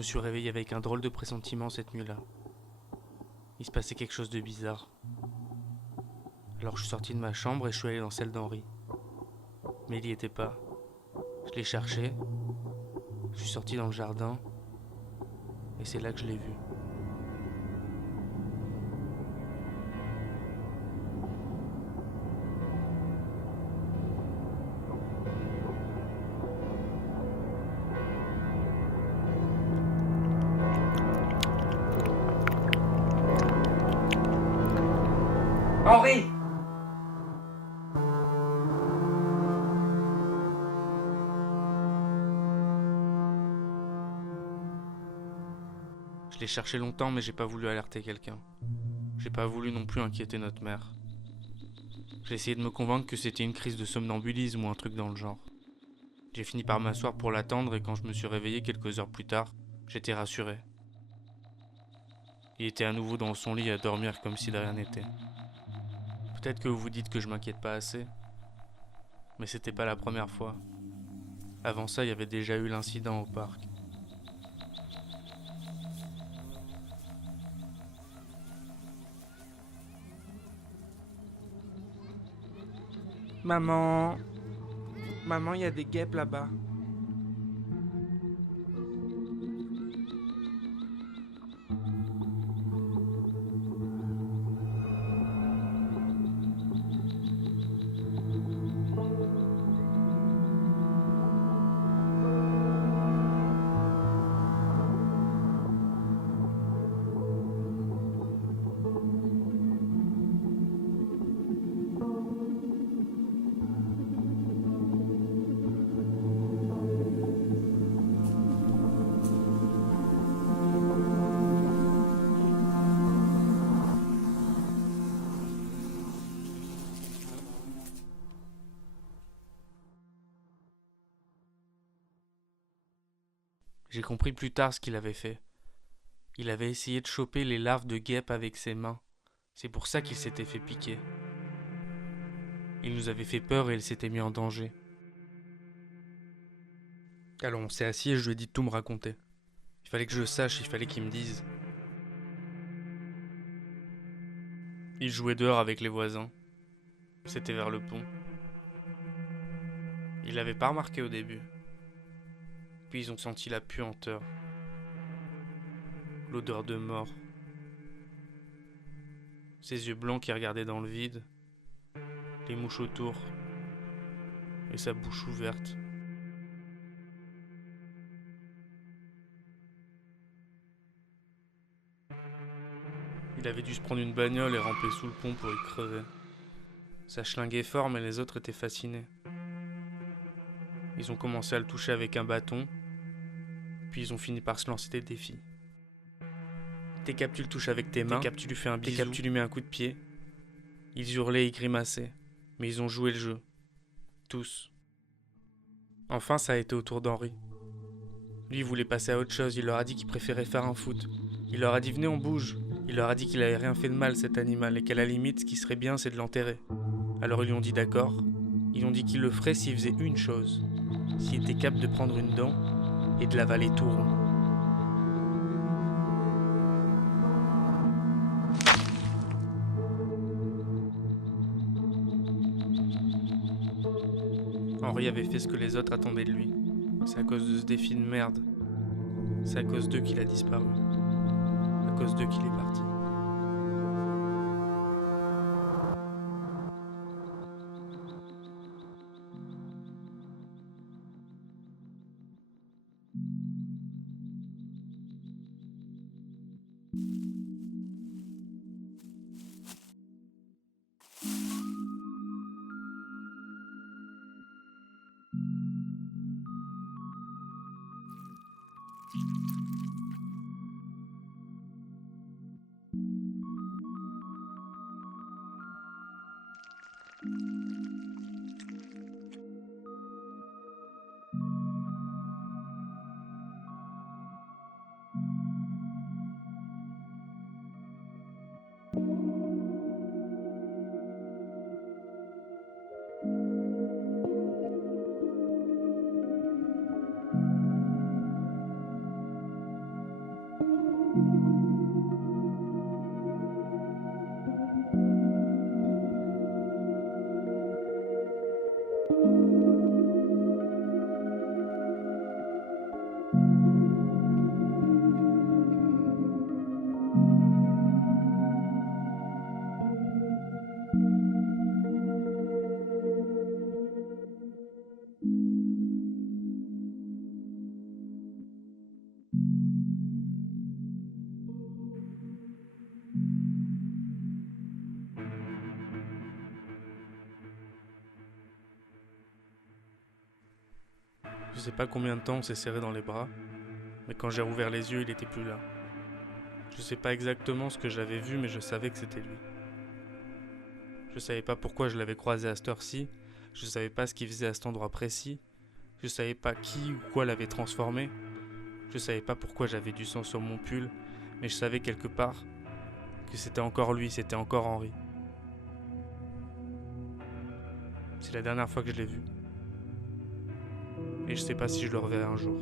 me suis réveillé avec un drôle de pressentiment cette nuit-là. Il se passait quelque chose de bizarre. Alors je suis sorti de ma chambre et je suis allé dans celle d'Henri. Mais il y était pas. Je l'ai cherché, je suis sorti dans le jardin, et c'est là que je l'ai vu. Henri! Je l'ai cherché longtemps, mais j'ai pas voulu alerter quelqu'un. J'ai pas voulu non plus inquiéter notre mère. J'ai essayé de me convaincre que c'était une crise de somnambulisme ou un truc dans le genre. J'ai fini par m'asseoir pour l'attendre et quand je me suis réveillé quelques heures plus tard, j'étais rassuré. Il était à nouveau dans son lit à dormir comme si de rien n'était. Peut-être que vous vous dites que je m'inquiète pas assez, mais c'était pas la première fois. Avant ça, il y avait déjà eu l'incident au parc. Maman, maman, il y a des guêpes là-bas. J'ai compris plus tard ce qu'il avait fait. Il avait essayé de choper les larves de guêpes avec ses mains. C'est pour ça qu'il s'était fait piquer. Il nous avait fait peur et il s'était mis en danger. Alors on s'est assis et je lui ai dit de tout me raconter. Il fallait que je sache, il fallait qu'il me dise. Il jouait dehors avec les voisins. C'était vers le pont. Il l'avait pas remarqué au début. Puis ils ont senti la puanteur. L'odeur de mort. Ses yeux blancs qui regardaient dans le vide. Les mouches autour. Et sa bouche ouverte. Il avait dû se prendre une bagnole et ramper sous le pont pour y crever. Ça schlinguait fort mais les autres étaient fascinés. Ils ont commencé à le toucher avec un bâton. Puis ils ont fini par se lancer des défis. T'es cap, tu le touches avec tes mains. T'es cap, tu lui fais un bisou. T'es cap, tu lui mets un coup de pied. Ils hurlaient et grimaçaient. Mais ils ont joué le jeu. Tous. Enfin, ça a été au tour d'Henri. Lui, il voulait passer à autre chose. Il leur a dit qu'il préférait faire un foot. Il leur a dit venez, on bouge. Il leur a dit qu'il avait rien fait de mal, cet animal, et qu'à la limite, ce qui serait bien, c'est de l'enterrer. Alors ils lui ont dit d'accord. Ils ont dit qu'il le ferait s'il faisait une chose. S'il était capable de prendre une dent et de l'avaler tout rond. Henri avait fait ce que les autres attendaient de lui. C'est à cause de ce défi de merde. C'est à cause d'eux qu'il a disparu. À cause d'eux qu'il est parti. Je sais pas combien de temps on s'est serré dans les bras, mais quand j'ai rouvert les yeux, il était plus là. Je sais pas exactement ce que j'avais vu, mais je savais que c'était lui. Je savais pas pourquoi je l'avais croisé à cette heure-ci, je savais pas ce qu'il faisait à cet endroit précis, je savais pas qui ou quoi l'avait transformé, je savais pas pourquoi j'avais du sang sur mon pull, mais je savais quelque part que c'était encore lui, c'était encore Henri. C'est la dernière fois que je l'ai vu. Et je sais pas si je le reverrai un jour.